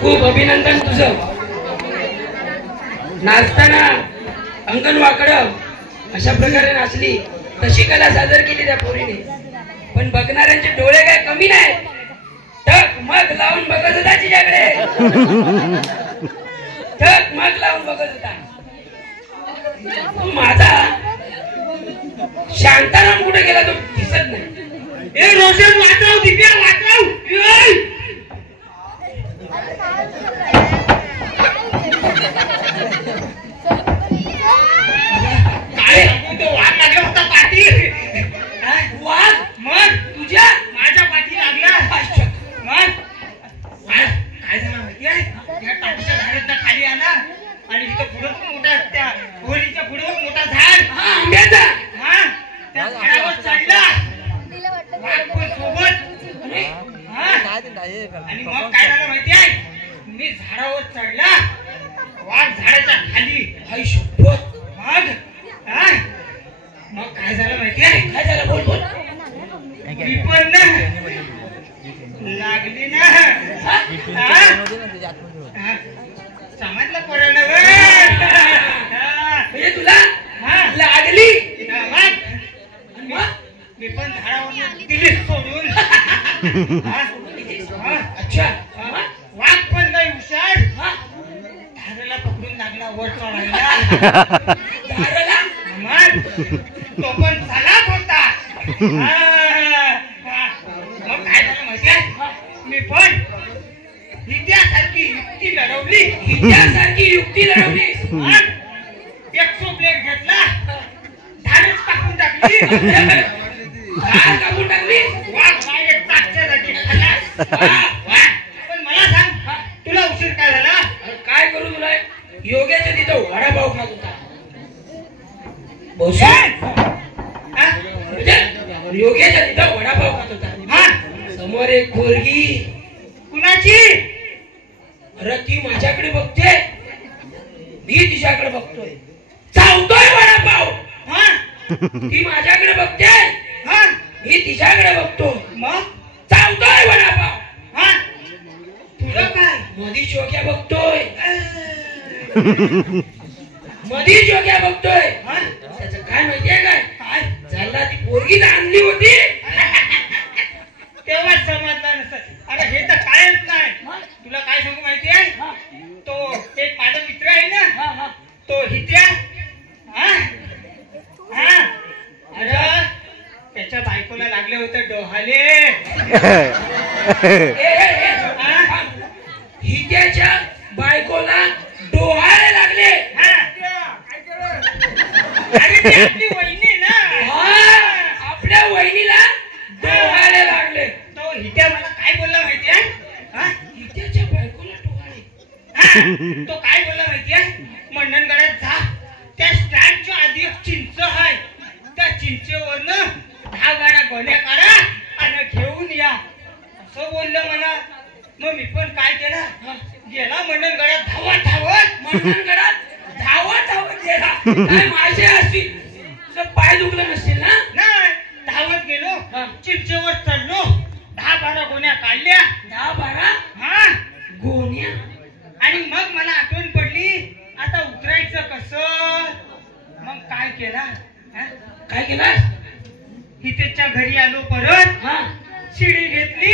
खूप अभिनंदन तुझं. नाचताना अंगण वाकडं अशा प्रकारे नाचली, तशी कला सादर केली त्या पोरीने. पण बघणाऱ्यांचे डोळे काय कमी नाही, टक मग लावून बघत होता तिच्याकडे. टक मग लावून बघत होता. माझा शांताराम कुठे गेला तो दिसत नाही. ए रोशन वाचव, दिव्या वाचव. काय तो वाघ लागला होता पाठी. वाघ मग तुझ्या माझ्या पाठी लागला. मग काय झालं माहिती आहे, या टाकूच्या झाडात खाली आला आणि तिथं पुढं पण मोठा, त्या होळीच्या पुढं मोठा झाड आंब्याचा, हा त्या झाडावर चढला वाघ पण सोबत. आणि मग काय झालं माहिती आहे, मी झाडावर चढला, वाघ झाडाच्या खाली. हाय शपथ. मग काय झालं माहिती आहे, काय झालं बोल बोल. मी पण लागली ना समजलं पोरांना. म्हणजे तुला लागली. मी पण झाडावर दिली सोडून. अच्छा. वाघ पण नाही हुशार, झाडाला पकडून लागला वर चढायला. झाडाला मग तो पण चालाक होता. मग काय झालं माहिती आहे, मी पण हित्यासारखी युक्ती लढवली. हित्यासारखी युक्ती लढवली. 100 ब्लेड घेतला, झाडच कापून टाकली. झाड कापून टाकली. वाघ डायरेक्ट टाकच्या जागी खाला. पण मला सांग, तुला उशीर काय झाला. काय करू तुला, योग्याच्या तिथं वडापाव खात होता. योग्याच्या तिथं वडापाव खात होता. समोर एक पोरगी. कुणाची. अरे ती माझ्याकडे बघते, मी तिच्याकडे बघतोय. चावतोय वडापाव. ती माझ्याकडे बघते, मी तिच्याकडे बघतो. मग चावतोय वडापाव. तुला काय मधी चोक्या बघतोय. मधी चोक्या बघतोय. त्याचं काय माहितीये काय, काय झाला, ती पोरगी आणली होती तेव्हा समजलं नसतं. अरे हे तर कायच नाही. तुला काय सांगू माहिती आहे, तो एक माझा मित्र आहे ना, तो हित्या. अरे त्याच्या बायकोला लागले होते डोहाले. हित्याच्या बायकोला डोहाळे लागले. अरे आपली वहिनी ना, आपल्या वहिनीला डोहाळे लागले. तो हित्या मला काय बोलला माहिती आहे, हित्याच्या बायकोला डोहाळे. तो काय बोलला माहिती आहे, मंडणगडात जा, त्या स्टँडच्या आधी एक चिंच आहे, त्या चिंचेवरनं 10-12 गोण्या काढा आणि घेऊन या, असं बोललं मला. मग मी पण काय केलं, गेला मंडणगडात धावत धावत. मंडणगडात धावत धावत गेला. काय माझे असतील, तुझं पाय दुखलं नसतील ना. नाही, धावत गेलो, चिंचेवर चढलो, 10-12 गोण्या काढल्या. 10-12 गोण्या. आणि मग मला आठवण पडली, आता उतरायचं कसं. मग काय केला, काय केला, हितेच्या घरी आलो परत. शिडी घेतली,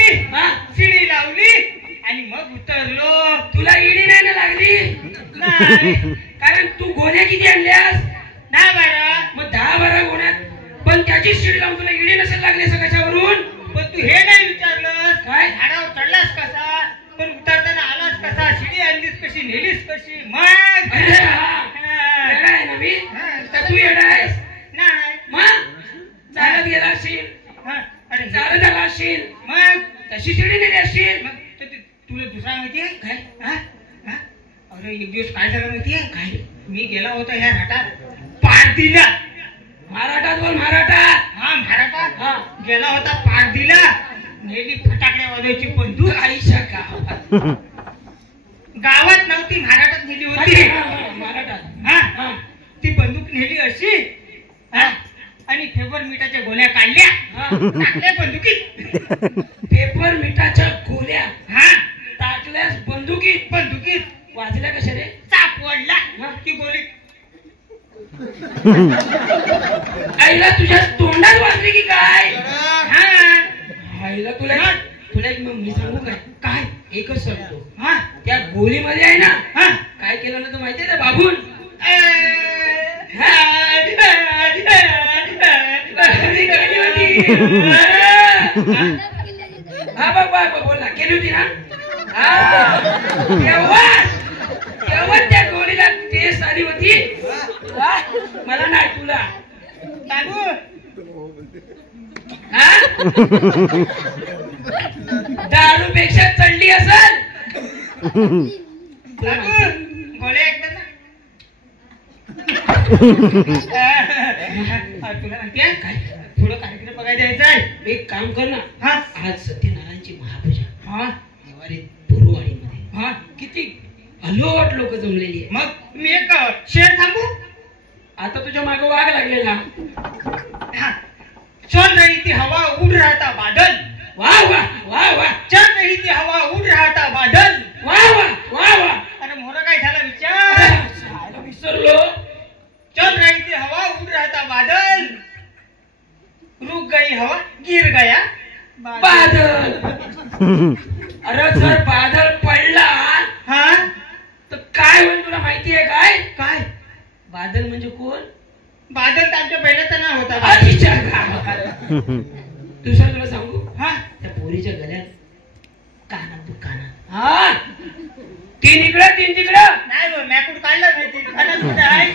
शिडी लावली आणि मग उतरलो. तुला इडी नाही ना लागली. नाही, कारण तू गोण्या किती आणल्यास, 10-12. मग 10-12 गोण्यात पण त्याची शिडी लावून तुला इडी नसेल लागली असं कशावरून. पण तू हे नाही विचारलंस, काय झाडावर चढलास कसा, पण उतरताना आलास कसा, शिडी आणलीस कशी, नेलीस कशी. मग येडा आहे ना मी, तर तू येडा आहेस. नाही, मग चालत गेला असशील. अरे चालत आला असशील, मग तशी शिडी नेली असशील. मग तुला दुसरा माहिती आहे काय, अरे एक दिवस काय झालं माहितीये काय, मी गेला होता ह्या घाटात पारदीला. महाराटात बोल, महाराटात. महाराटात गेला होता पारदीला. नेली फटाकड्या वाजवायची बंदूक. आईच्या गावात नव्हती, महाराटात नेली होती. महाराटात ती बंदूक नेली अशी आणि पेपर मिठाच्या गोळ्या काढल्या, टाकल्या बंदुकीत. पेपर मिठाच्या गोळ्या टाकल्यास बंदुकीत. बंदुकीत वाजल्या कशा रे? चाप वडला की गोली आईला तुझ्या तोंडात वाजली की काय? हा आईला तुला एक मी सांगू काय? काय एकच सांगतो. हा त्या गोलीमध्ये आहे ना, हा काय केलं ना तू माहितीये ना बाबून? हा बघ बोल ना, केली होती ना. तेव्हा त्या गोळीला टेस्ट आली होती. मला नाही तुला बाबू दारू पेक्षा चढली असेल. गोळ्या ऐकतात ना तुला माहितीये काय थोडं कार्यक्रम बघायला जायचंय. एक काम कर ना, हा आज सत्यनारायणची महापूजा हा देवारी बोरुवाडीमध्ये हा किती अलोट लोक जमलेली आहे. मग मी एक शेर थांबू. आता तुझ्या मागे वाघ लागलेला. हाँ, चल रही थी हवा उड़ रहा था बादल. वाह वाह वाह वाह. चल रही थी हवा उड़ रहा था बादल. वाह वाह वाह वाह. अरे मोरा काय झाला विचार. विसरलो. चल रही थी हवा उड़ रहा था बादल. रुक गई हवा गिर गया बादल. अरे जर बादल पडला हाँ तर काय होईल तुला माहिती आहे काय? काय बादल म्हणजे कोण? बादल तर आमच्या पहिल्याचं नाव होता. दुसरं तुला सांगू. हा त्या पोरीच्या गळ्यात कानात हा तीन इकडं तीन तिकडं. नाही बघ मॅकूट काढलं माहिती कानात कुठे आहे.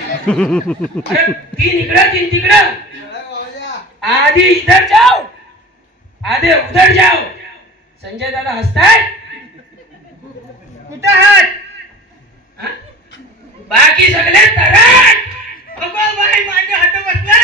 अरे तीन इकडं तीन तिकडं. आधी इधर जाओ आधे उधर जाओ. संजय दादा हसताय. कुठं आहात. बाकी सगळे तरट. बाई माझ्या हात बसला